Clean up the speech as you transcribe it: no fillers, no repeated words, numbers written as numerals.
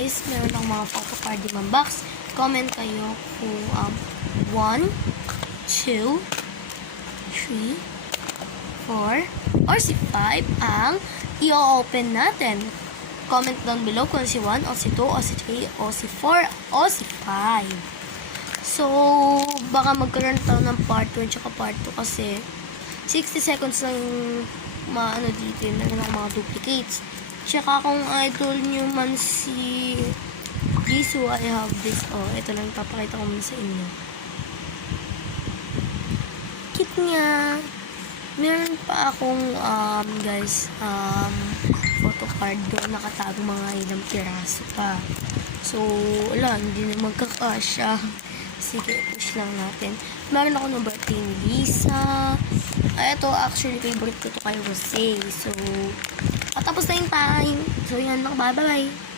guys, meron akong mga photo card di box. Comment kayo kung 1, 2, 3, 4, or si 5 ang i-open natin. Comment down below kung si 1 o si 2 o si 3 o si 4 o si 5. So, baka magkaroon tayo ng part 1 at part 2 kasi 60 seconds lang yung dito, meron akong mga duplicates. Tsaka kung idol nyo man si Jisoo, I have this. Ito lang papakita ko muna sa inyo. Cute nga. Meron pa akong guys, photo card doon nakatago mga ilang piraso pa. So, wala, hindi na magkakasya. Sige, push lang natin. Meron ako ng birthday ni Lisa. Ito, actually, favorite ko to kay Jose. So, patapos na yung time. So, yan lang. Bye-bye.